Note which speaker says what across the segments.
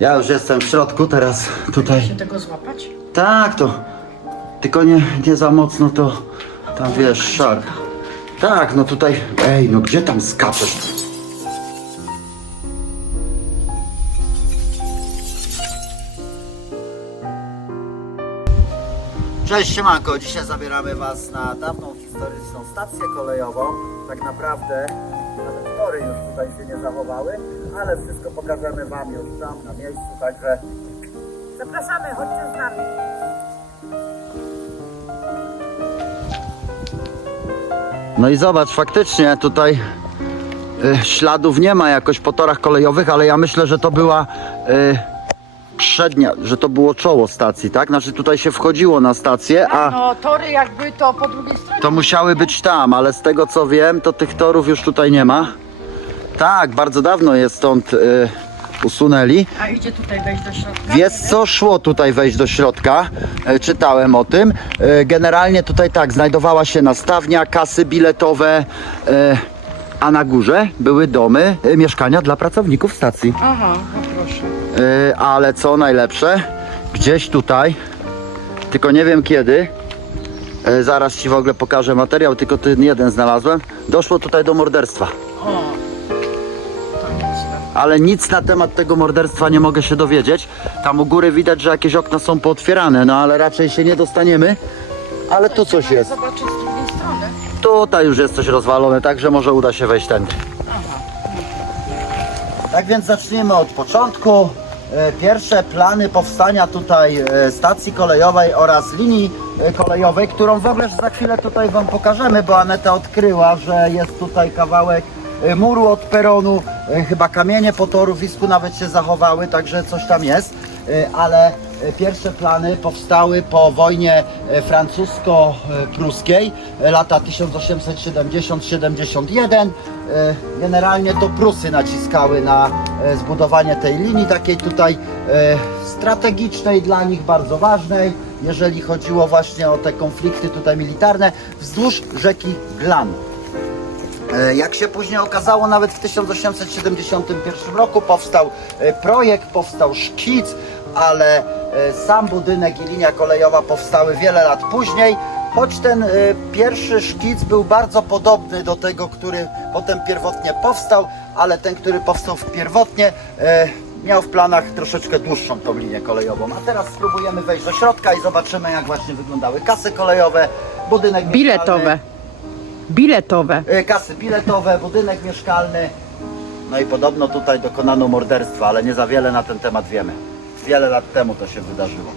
Speaker 1: Ja już jestem w środku teraz tutaj.
Speaker 2: się tego złapać?
Speaker 1: Tak, to tylko nie, nie za mocno to tam wiesz, szar. Tak, no tutaj. Ej, no gdzie tam skaczesz? Cześć siemanko, dzisiaj zabieramy Was na dawną historyczną stację kolejową. Tak naprawdę nawet tory już tutaj się nie zachowały, ale wszystko pokażemy Wam już tam na miejscu, także
Speaker 2: Zapraszamy, chodźcie z nami.
Speaker 1: No i zobacz, faktycznie tutaj y, śladów nie ma jakoś po torach kolejowych, ale ja myślę, że to była y, przednia, że to było czoło stacji, tak? Znaczy tutaj się wchodziło na stację, a
Speaker 2: No tory jakby to po drugiej stronie.
Speaker 1: to musiały być tam, ale z tego co wiem, to tych torów już tutaj nie ma. Tak, bardzo dawno je stąd y, usunęli.
Speaker 2: A idzie tutaj wejść do środka?
Speaker 1: Wiesz co, szło tutaj wejść do środka, e, czytałem o tym. E, Generalnie tutaj tak, znajdowała się nastawnia, kasy biletowe, e, a na górze były domy, e, mieszkania dla pracowników stacji.
Speaker 2: Aha, no proszę.
Speaker 1: E, Ale co najlepsze, gdzieś tutaj, tylko nie wiem kiedy, e, zaraz Ci w ogóle pokażę materiał, tylko ten jeden znalazłem, doszło tutaj do morderstwa.
Speaker 2: O.
Speaker 1: ale nic na temat tego morderstwa nie mogę się dowiedzieć. Tam u góry widać, że jakieś okna są pootwierane, no ale raczej się nie dostaniemy. Ale tu coś jest.
Speaker 2: Zobaczyć z drugiej strony.
Speaker 1: Tutaj już jest coś rozwalone, także może uda się wejść tędy. Tak więc zacznijmy od początku. E, Pierwsze plany powstania tutaj e, stacji kolejowej oraz linii e, kolejowej, którą w ogóle za chwilę tutaj Wam pokażemy, bo Aneta odkryła, że jest tutaj kawałek muru od peronu, chyba kamienie po torowisku nawet się zachowały, także coś tam jest, E, ale e, pierwsze plany powstały po wojnie e, francusko-pruskiej, e, lata 1870-71. E, Generalnie to Prusy naciskały na e, zbudowanie tej linii, takiej tutaj e, strategicznej dla nich, bardzo ważnej, jeżeli chodziło właśnie o te konflikty tutaj militarne, wzdłuż rzeki Glan. E, Jak się później okazało, nawet w 1871 roku powstał e, projekt, powstał szkic, ale e, sam budynek i linia kolejowa powstały wiele lat później. Choć ten pierwszy szkic był bardzo podobny do tego, który potem pierwotnie powstał, ale ten, który powstał pierwotnie, miał w planach troszeczkę dłuższą tą linię kolejową. A teraz spróbujemy wejść do środka i zobaczymy, jak właśnie wyglądały kasy kolejowe, budynek
Speaker 2: Biletowe.
Speaker 1: mieszkalny.
Speaker 2: Biletowe.
Speaker 1: E, kasy biletowe, budynek mieszkalny. No i podobno tutaj dokonano morderstwa, ale nie za wiele na ten temat wiemy. Wiele lat temu to się wydarzyło.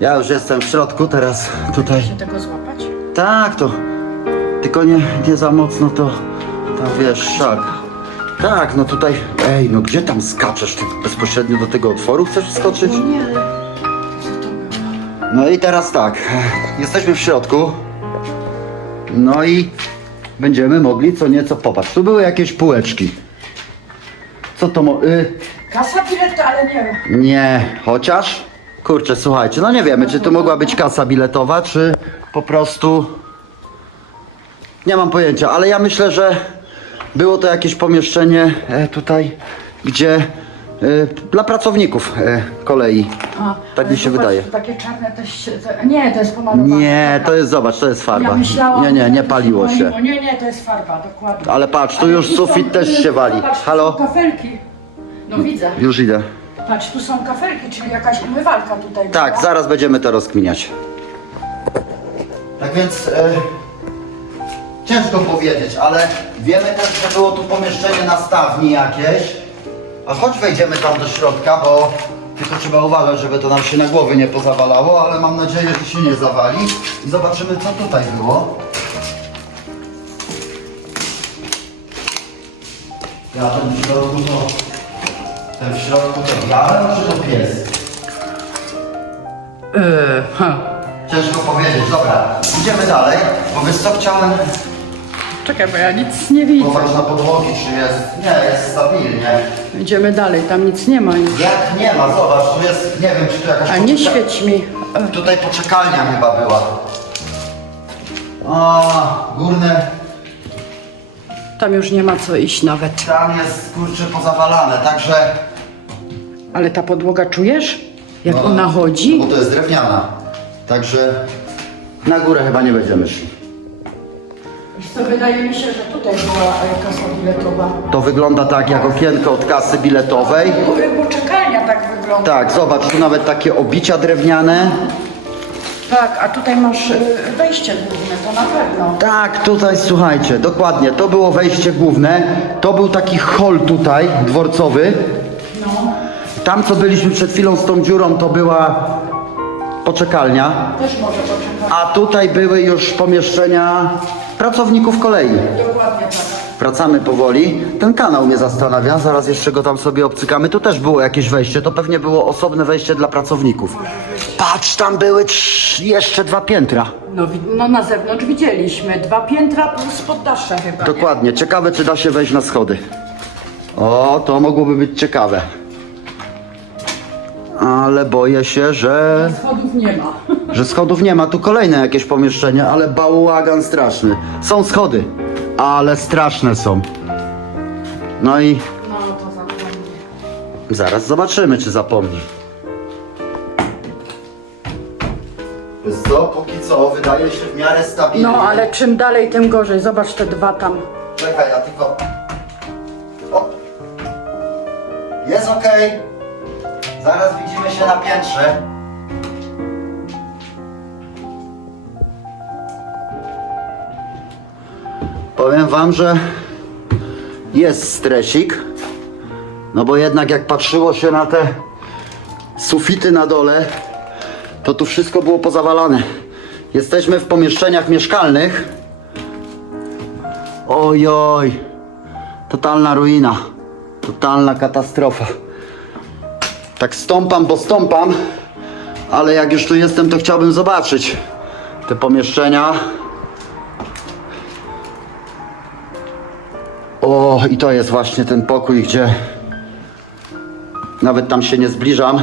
Speaker 1: Ja już jestem w środku teraz tutaj.
Speaker 2: się tego złapać?
Speaker 1: Tak, to tylko nie, nie za mocno to tam wiesz, szar. Tak, no tutaj. Ej, no gdzie tam skaczesz? Ty bezpośrednio do tego otworu chcesz skoczyć?
Speaker 2: No nie, ale co to było?
Speaker 1: No i teraz tak, jesteśmy w środku. No i będziemy mogli co nieco popatrz. Tu były jakieś półeczki. Co to mo... Y
Speaker 2: Kasa biletu, ale nie wiem.
Speaker 1: Nie, chociaż kurczę, słuchajcie, no nie wiemy, czy to mogła być kasa biletowa, czy po prostu nie mam pojęcia, ale ja myślę, że było to jakieś pomieszczenie e, tutaj, gdzie e, dla pracowników e, kolei.
Speaker 2: A,
Speaker 1: Tak
Speaker 2: ale
Speaker 1: mi się
Speaker 2: zobacz,
Speaker 1: wydaje.
Speaker 2: Takie czarne też się... to- Nie, to jest pomalowane.
Speaker 1: Nie, to jest, zobacz, to jest farba.
Speaker 2: Ja myślałam,
Speaker 1: Nie, nie,
Speaker 2: że
Speaker 1: nie
Speaker 2: to
Speaker 1: paliło się.
Speaker 2: Nie, nie, to jest farba, dokładnie.
Speaker 1: Ale patrz, tu już sufit też się wali.
Speaker 2: Zobacz,
Speaker 1: Halo?
Speaker 2: kafelki. No widzę.
Speaker 1: Już idę.
Speaker 2: Patrz, tu są kafelki, czyli jakaś umywalka tutaj
Speaker 1: Tak,
Speaker 2: była.
Speaker 1: zaraz będziemy to rozkminiać. Tak więc e, ciężko powiedzieć, ale wiemy też, że było tu pomieszczenie nastawni jakieś. A choć wejdziemy tam do środka, bo tylko trzeba uważać, żeby to nam się na głowy nie pozawalało, ale mam nadzieję, że się nie zawali. I zobaczymy, co tutaj było. Ja ten w środku to... Ten w środku to białe, czy to pies?
Speaker 2: Yy, ha.
Speaker 1: Ciężko powiedzieć. Dobra, idziemy dalej, bo wiesz co chciałem
Speaker 2: Czekaj, bo ja nic nie widzę.
Speaker 1: popatrz na podłogi, czy jest... Nie, jest stabilnie.
Speaker 2: Idziemy dalej, tam nic nie ma już.
Speaker 1: Jak nie ma, zobacz, tu jest, nie wiem, czy tu jakaś...
Speaker 2: A nie
Speaker 1: poczeka-
Speaker 2: świeć mi. E,
Speaker 1: Tutaj poczekalnia chyba była. A, górne,
Speaker 2: Tam już nie ma co iść nawet.
Speaker 1: tam jest kurczę pozawalane, także...
Speaker 2: Ale ta podłoga czujesz? Jak
Speaker 1: No,
Speaker 2: ona chodzi?
Speaker 1: Bo to jest drewniana. Także na górę chyba nie będziemy szli.
Speaker 2: Wiesz co, wydaje mi się, że tutaj była e, kasa biletowa.
Speaker 1: To wygląda tak jak okienko od kasy biletowej.
Speaker 2: Bo, bo czekalnia tak wygląda.
Speaker 1: Tak, zobacz, tu nawet takie obicia drewniane.
Speaker 2: Tak, a tutaj masz y, wejście główne, to na pewno.
Speaker 1: Tak, tutaj słuchajcie, dokładnie, to było wejście główne. To był taki hol tutaj, dworcowy. Tam, co byliśmy przed chwilą z tą dziurą, to była poczekalnia.
Speaker 2: Też może poczekać.
Speaker 1: A tutaj były już pomieszczenia pracowników kolei.
Speaker 2: Dokładnie tak.
Speaker 1: Wracamy powoli. Ten kanał mnie zastanawia, zaraz jeszcze go tam sobie obcykamy. Tu też było jakieś wejście, to pewnie było osobne wejście dla pracowników. Patrz, tam były trz- jeszcze dwa piętra.
Speaker 2: No, wi- no na zewnątrz widzieliśmy. Dwa piętra plus poddasze chyba. nie?
Speaker 1: Dokładnie, ciekawe czy da się wejść na schody. O, to mogłoby być ciekawe. Ale boję się, że,
Speaker 2: Schodów nie ma.
Speaker 1: że schodów nie ma. Tu kolejne jakieś pomieszczenie, ale bałagan straszny. Są schody, ale straszne są. No i
Speaker 2: No to zapomnij.
Speaker 1: Zaraz zobaczymy, czy zapomni. Wiesz co, póki co wydaje się w miarę stabilnie.
Speaker 2: No ale czym dalej, tym gorzej. Zobacz te dwa tam.
Speaker 1: Czekaj, ja tylko... O! Jest okej. Zaraz widzimy się na piętrze. Powiem wam, że jest stresik. No bo jednak jak patrzyło się na te sufity na dole, to tu wszystko było pozawalane. Jesteśmy w pomieszczeniach mieszkalnych. Ojoj, totalna ruina, totalna katastrofa. Tak stąpam, bo stąpam, ale jak już tu jestem, to chciałbym zobaczyć te pomieszczenia. O, i to jest właśnie ten pokój, gdzie nawet tam się nie zbliżam.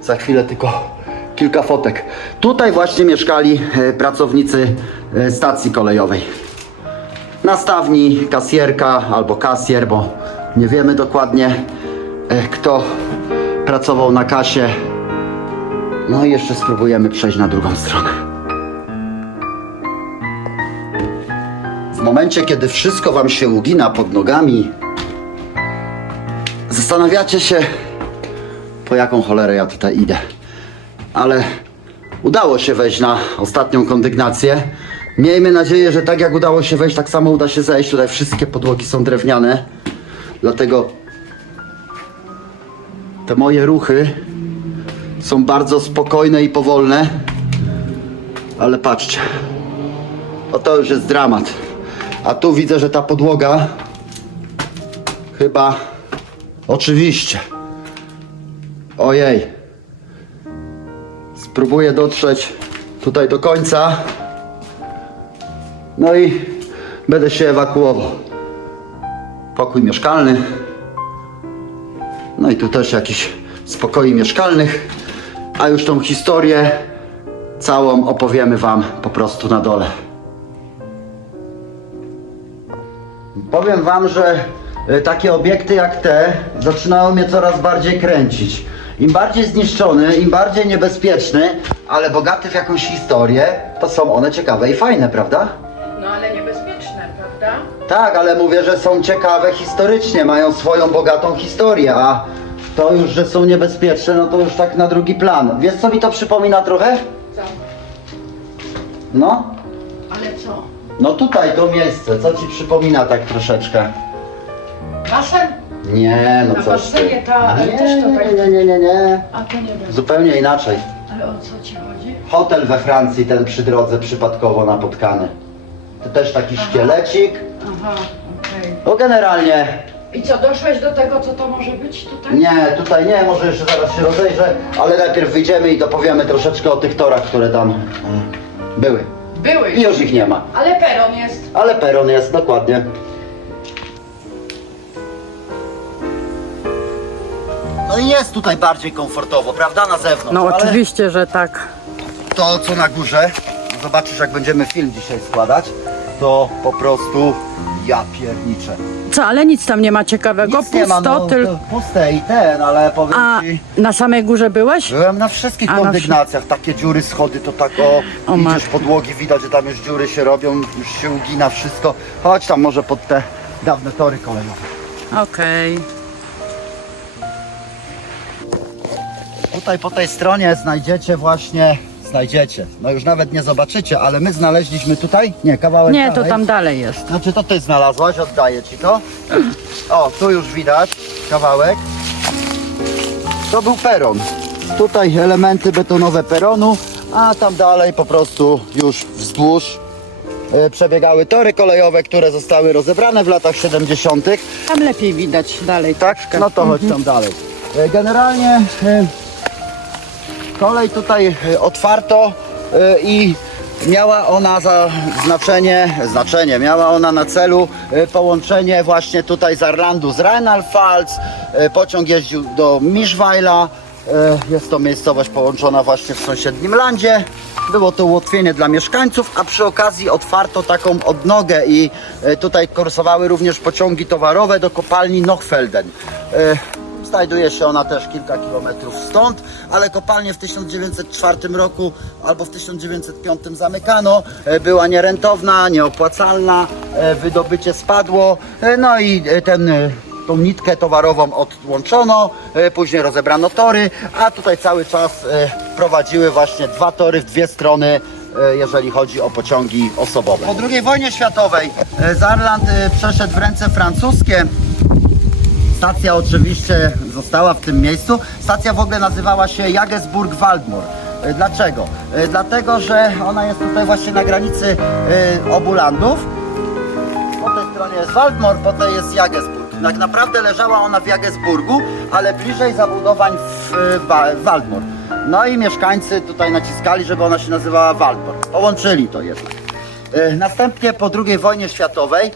Speaker 1: Za chwilę tylko kilka fotek. Tutaj właśnie mieszkali e, pracownicy e, stacji kolejowej. Nastawni, kasjerka albo kasjer, bo nie wiemy dokładnie e, kto pracował na kasie. No i jeszcze spróbujemy przejść na drugą stronę. W momencie, kiedy wszystko wam się ugina pod nogami, zastanawiacie się, po jaką cholerę ja tutaj idę. Ale udało się wejść na ostatnią kondygnację. Miejmy nadzieję, że tak jak udało się wejść, tak samo uda się zejść. Tutaj wszystkie podłogi są drewniane. Dlatego te moje ruchy są bardzo spokojne i powolne. Ale patrzcie, o to już jest dramat. A tu widzę, że ta podłoga chyba oczywiście. Ojej. Spróbuję dotrzeć tutaj do końca. No i będę się ewakuował. Pokój mieszkalny. No i tu też jakiś spokoi mieszkalnych. A już tą historię całą opowiemy Wam po prostu na dole. Powiem Wam, że e, takie obiekty jak te zaczynają mnie coraz bardziej kręcić. Im bardziej zniszczony, im bardziej niebezpieczny, ale bogaty w jakąś historię, to są one ciekawe i fajne, prawda? Tak, ale mówię, że są ciekawe historycznie, mają swoją bogatą historię, a to już, że są niebezpieczne, no to już tak na drugi plan. Wiesz co mi to przypomina trochę?
Speaker 2: Co?
Speaker 1: No,
Speaker 2: Ale co?
Speaker 1: no tutaj to miejsce, co ci przypomina tak troszeczkę?
Speaker 2: Basen?
Speaker 1: Nie, no
Speaker 2: Na
Speaker 1: coś
Speaker 2: basenie ta-
Speaker 1: nie,
Speaker 2: też to tak-
Speaker 1: nie, nie, nie, nie,
Speaker 2: A to nie wiem.
Speaker 1: zupełnie inaczej.
Speaker 2: Ale o co ci chodzi?
Speaker 1: Hotel we Francji, ten przy drodze przypadkowo napotkany. To też taki szkielecik.
Speaker 2: Aha, okej.
Speaker 1: No generalnie
Speaker 2: I co, doszłeś do tego, co to może być tutaj?
Speaker 1: Nie, tutaj nie, może jeszcze zaraz się rozejrzę, ale najpierw wyjdziemy i dopowiemy troszeczkę o tych torach, które tam e, były.
Speaker 2: Były.
Speaker 1: I już ich nie ma.
Speaker 2: Ale peron jest.
Speaker 1: Ale peron jest, dokładnie. No i jest tutaj bardziej komfortowo, prawda, na zewnątrz.
Speaker 3: No
Speaker 1: ale
Speaker 3: oczywiście, że tak.
Speaker 1: To, co na górze, zobaczysz jak będziemy film dzisiaj składać, to po prostu ja pierniczę.
Speaker 3: Co, ale nic tam nie ma ciekawego,
Speaker 1: Nic nie ma,
Speaker 3: pusto,
Speaker 1: no,
Speaker 3: tylko...
Speaker 1: puste i ten, ale powiem
Speaker 3: A
Speaker 1: ci...
Speaker 3: na samej górze byłeś?
Speaker 1: Byłem na wszystkich
Speaker 3: A, na
Speaker 1: kondygnacjach, takie dziury, schody, to tak o,
Speaker 3: O
Speaker 1: idziesz
Speaker 3: matko.
Speaker 1: podłogi, widać, że tam już dziury się robią, już się ugina wszystko. Chodź tam może pod te dawne tory kolejowe.
Speaker 3: Okej.
Speaker 1: Tutaj po tej stronie znajdziecie właśnie, znajdziecie, no już nawet nie zobaczycie, ale my znaleźliśmy tutaj, nie, kawałek
Speaker 3: Nie, to
Speaker 1: dalej.
Speaker 3: tam dalej jest.
Speaker 1: Znaczy to ty znalazłaś, oddaję ci to. O, tu już widać kawałek. To był peron. Tutaj elementy betonowe peronu, a tam dalej po prostu już wzdłuż e, przebiegały tory kolejowe, które zostały rozebrane w latach 70.
Speaker 3: Tam lepiej widać dalej
Speaker 1: Tak?
Speaker 3: troszkę.
Speaker 1: No to chodź tam dalej. E, Generalnie e, kolej tutaj e, otwarto e, i miała ona za znaczenie, znaczenie, miała ona na celu e, połączenie właśnie tutaj z Arlandu z Rheinland-Pfalz. Pociąg jeździł do Mischweiler. E, Jest to miejscowość połączona właśnie w sąsiednim landzie. Było to ułatwienie dla mieszkańców, a przy okazji otwarto taką odnogę i tutaj kursowały również pociągi towarowe do kopalni Nochfelden. Znajduje się ona też kilka kilometrów stąd, ale kopalnię w 1904 roku albo w 1905 zamykano. E, Była nierentowna, nieopłacalna, e, wydobycie spadło, e, no i ten, tą nitkę towarową odłączono, później rozebrano tory, a tutaj cały czas prowadziły właśnie dwa tory w dwie strony jeżeli chodzi o pociągi osobowe. Po II wojnie światowej Zarland przeszedł w ręce francuskie. Stacja oczywiście została w tym miejscu. Stacja w ogóle nazywała się Jagesburg-Waldmor. E, Dlaczego? E, Dlatego, że ona jest tutaj właśnie na granicy e, obu landów. Po tej stronie jest Waldmor, po tej jest Jagesburg. Tak naprawdę leżała ona w Jagesburgu, ale bliżej zabudowań w Wa- w Waldmor. No i mieszkańcy tutaj naciskali, żeby ona się nazywała Waldmor. Połączyli to jednak. Następnie po II wojnie światowej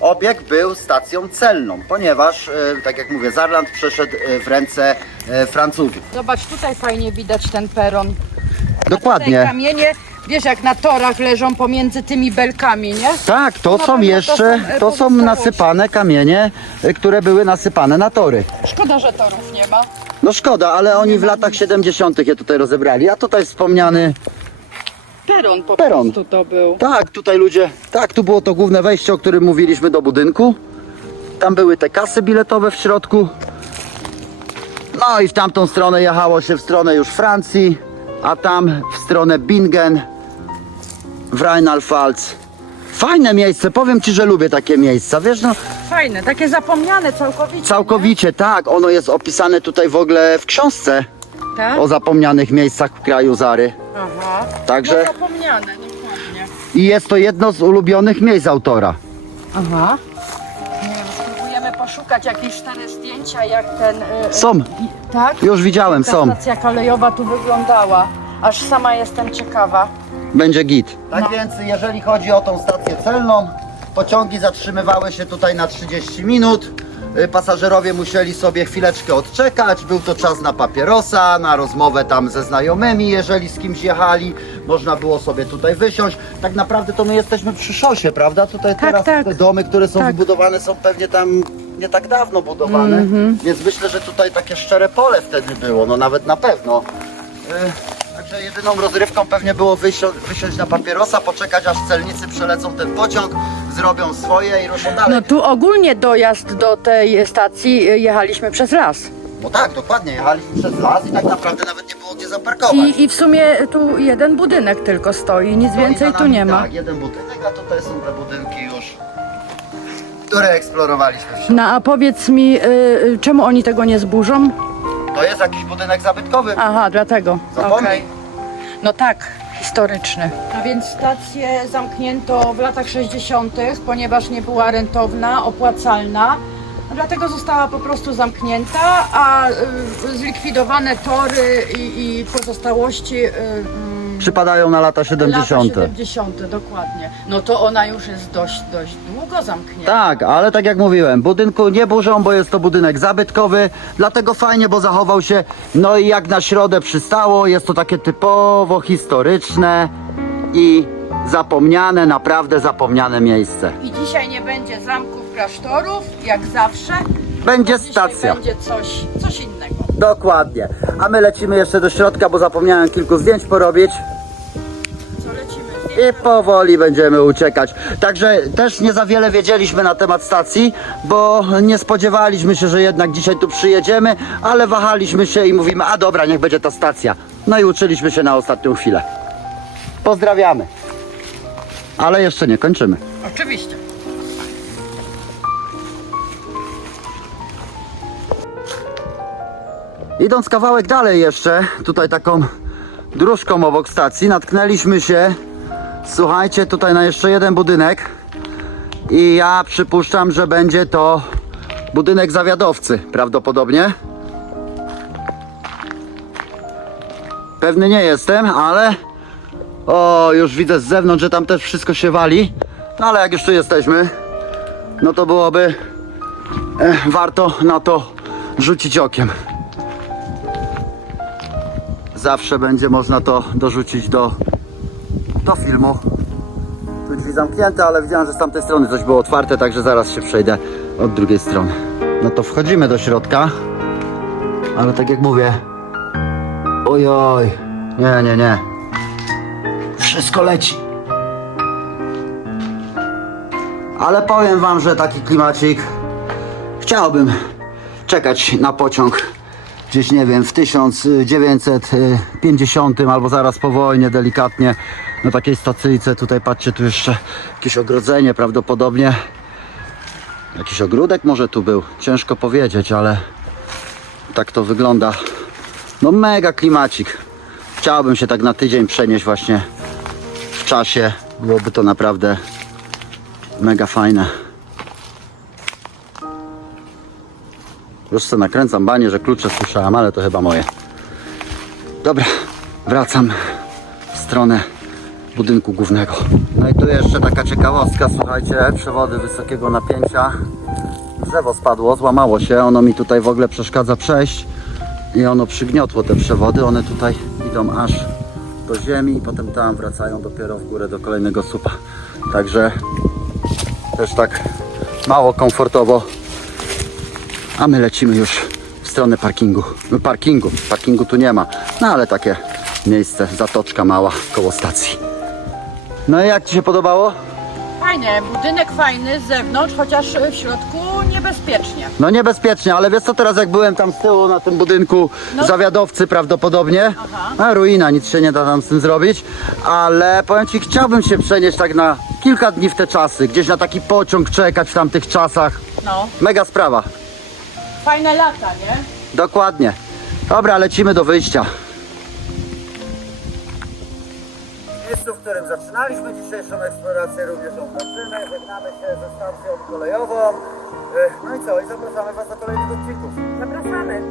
Speaker 1: obiekt był stacją celną, ponieważ, e, tak jak mówię, Zarland przeszedł e, w ręce e, Francuzów.
Speaker 2: Zobacz, tutaj fajnie widać ten peron.
Speaker 1: Dokładnie.
Speaker 2: kamienie, wiesz jak na torach leżą pomiędzy tymi belkami, nie?
Speaker 1: Tak, to
Speaker 2: Na
Speaker 1: są
Speaker 2: pewno to
Speaker 1: jeszcze,
Speaker 2: e,
Speaker 1: to są nasypane kamienie, e, które były nasypane na tory.
Speaker 2: Szkoda, że torów nie ma.
Speaker 1: No szkoda, ale oni w latach 70. je tutaj rozebrali, a tutaj wspomniany
Speaker 2: Peron po
Speaker 1: Peron.
Speaker 2: prostu to był.
Speaker 1: Tak, tutaj ludzie, tak, tu było to główne wejście, o którym mówiliśmy do budynku. Tam były te kasy biletowe w środku. No i w tamtą stronę jechało się w stronę już Francji, a tam w stronę Bingen, w Rheinland-Pfalz. Fajne miejsce, powiem Ci, że lubię takie miejsca, wiesz, no
Speaker 2: Fajne, takie zapomniane całkowicie.
Speaker 1: całkowicie tak, ono jest opisane tutaj w ogóle w książce?
Speaker 2: Tak?
Speaker 1: o zapomnianych miejscach w kraju Zary.
Speaker 2: Aha.
Speaker 1: Także
Speaker 2: No zapomniane, dokładnie.
Speaker 1: i jest to jedno z ulubionych miejsc autora.
Speaker 2: Aha. Nie wiem, spróbujemy poszukać jakieś cztery zdjęcia, jak ten... y, y,
Speaker 1: Są.
Speaker 2: i- Tak?
Speaker 1: Już widziałem,
Speaker 2: Ta
Speaker 1: są.
Speaker 2: stacja kolejowa tu wyglądała. Aż sama jestem ciekawa.
Speaker 1: Będzie git. Tak
Speaker 2: No.
Speaker 1: więc jeżeli chodzi o tą stację celną, pociągi zatrzymywały się tutaj na 30 minut. Y, Pasażerowie musieli sobie chwileczkę odczekać. Był to czas na papierosa, na rozmowę tam ze znajomymi, jeżeli z kimś jechali. Można było sobie tutaj wysiąść. Tak naprawdę to my jesteśmy przy szosie, prawda? Tutaj teraz
Speaker 3: tak.
Speaker 1: te domy, które są
Speaker 3: Tak.
Speaker 1: wybudowane są pewnie tam nie tak dawno budowane.
Speaker 3: Mhm.
Speaker 1: Więc myślę, że tutaj takie szczere pole wtedy było, no nawet na pewno. Y, Także jedyną rozrywką pewnie było wysią- wysiąść na papierosa, poczekać aż celnicy przelecą ten pociąg, zrobią swoje i ruszą dalej.
Speaker 3: No tu ogólnie dojazd do tej stacji y, jechaliśmy przez las.
Speaker 1: No tak, dokładnie, jechaliśmy przez las i tak naprawdę nawet nie było gdzie zaparkować.
Speaker 3: I, I w sumie tu jeden budynek tylko stoi, nic
Speaker 1: No i
Speaker 3: więcej tu
Speaker 1: nami,
Speaker 3: nie ma.
Speaker 1: Tak, jeden budynek, a tutaj są te budynki już, które eksplorowaliśmy. w.
Speaker 3: No a powiedz mi, y, y, czemu oni tego nie zburzą?
Speaker 1: To jest jakiś budynek zabytkowy.
Speaker 3: Aha, dlatego.
Speaker 1: Zapomnij.
Speaker 3: No tak, historyczny.
Speaker 2: A więc stację zamknięto w latach 60., ponieważ nie była rentowna, opłacalna. Dlatego została po prostu zamknięta, a y, zlikwidowane tory i, i pozostałości y,
Speaker 1: Przypadają na lata 70.
Speaker 2: Lata 70, dokładnie. No to ona już jest dość, dość długo zamknięta.
Speaker 1: Tak, ale tak jak mówiłem, budynku nie burzą, bo jest to budynek zabytkowy, dlatego fajnie, bo zachował się, no i jak na środę przystało, jest to takie typowo historyczne i zapomniane, naprawdę zapomniane miejsce.
Speaker 2: I dzisiaj nie będzie zamków klasztorów, jak zawsze.
Speaker 1: Będzie
Speaker 2: Dzisiaj
Speaker 1: stacja.
Speaker 2: będzie coś, coś innego.
Speaker 1: Dokładnie. A my lecimy jeszcze do środka, bo zapomniałem kilku zdjęć porobić.
Speaker 2: Co lecimy z
Speaker 1: I powoli będziemy uciekać. Także też nie za wiele wiedzieliśmy na temat stacji, bo nie spodziewaliśmy się, że jednak dzisiaj tu przyjedziemy, ale wahaliśmy się i mówimy, a dobra, niech będzie ta stacja. No i uczyliśmy się na ostatnią chwilę. Pozdrawiamy. Ale jeszcze nie kończymy.
Speaker 2: Oczywiście.
Speaker 1: Idąc kawałek dalej jeszcze, tutaj taką dróżką obok stacji, natknęliśmy się, słuchajcie, tutaj na jeszcze jeden budynek i ja przypuszczam, że będzie to budynek zawiadowcy prawdopodobnie. Pewny nie jestem, ale o, już widzę z zewnątrz, że tam też wszystko się wali. No ale jak już tu jesteśmy, no to byłoby e, warto na to rzucić okiem zawsze będzie można to dorzucić do, do filmu. Tu drzwi zamknięte, ale widziałem, że z tamtej strony coś było otwarte, także zaraz się przejdę od drugiej strony. No to wchodzimy do środka, ale tak jak mówię, ojoj, nie, nie, nie. Wszystko leci. Ale powiem wam, że taki klimacik chciałbym czekać na pociąg gdzieś nie wiem w 1950 albo zaraz po wojnie delikatnie na takiej stacyjce. Tutaj patrzcie tu jeszcze jakieś ogrodzenie prawdopodobnie. Jakiś ogródek może tu był. Ciężko powiedzieć ale tak to wygląda. No mega klimacik. Chciałbym się tak na tydzień przenieść właśnie w czasie. Byłoby to naprawdę mega fajne Już nakręcam banie, że klucze słyszałem, ale to chyba moje. Dobra, wracam w stronę budynku głównego. No i tu jeszcze taka ciekawostka, słuchajcie, przewody wysokiego napięcia. Drzewo spadło, złamało się, ono mi tutaj w ogóle przeszkadza przejść i ono przygniotło te przewody, one tutaj idą aż do ziemi i potem tam wracają dopiero w górę do kolejnego supa. Także też tak mało komfortowo a my lecimy już w stronę parkingu. No parkingu, parkingu tu nie ma, no ale takie miejsce, zatoczka mała koło stacji. No i jak Ci się podobało?
Speaker 2: Fajnie, budynek fajny z zewnątrz, chociaż w środku niebezpiecznie.
Speaker 1: No niebezpiecznie, ale wiesz co teraz jak byłem tam z tyłu na tym budynku
Speaker 2: No.
Speaker 1: zawiadowcy prawdopodobnie,
Speaker 2: Aha.
Speaker 1: a ruina, nic się nie da tam z tym zrobić, ale powiem Ci, chciałbym się przenieść tak na kilka dni w te czasy, gdzieś na taki pociąg czekać w tamtych czasach.
Speaker 2: No,
Speaker 1: Mega sprawa.
Speaker 2: Fajne lata, nie?
Speaker 1: Dokładnie. Dobra, lecimy do wyjścia. Miejscu, w którym zaczynaliśmy dzisiejszą eksplorację, również ją kończymy. Żegnamy się ze stacją kolejową. E, No i co? I zapraszamy Was do kolejnych odcinków.
Speaker 2: Zapraszamy.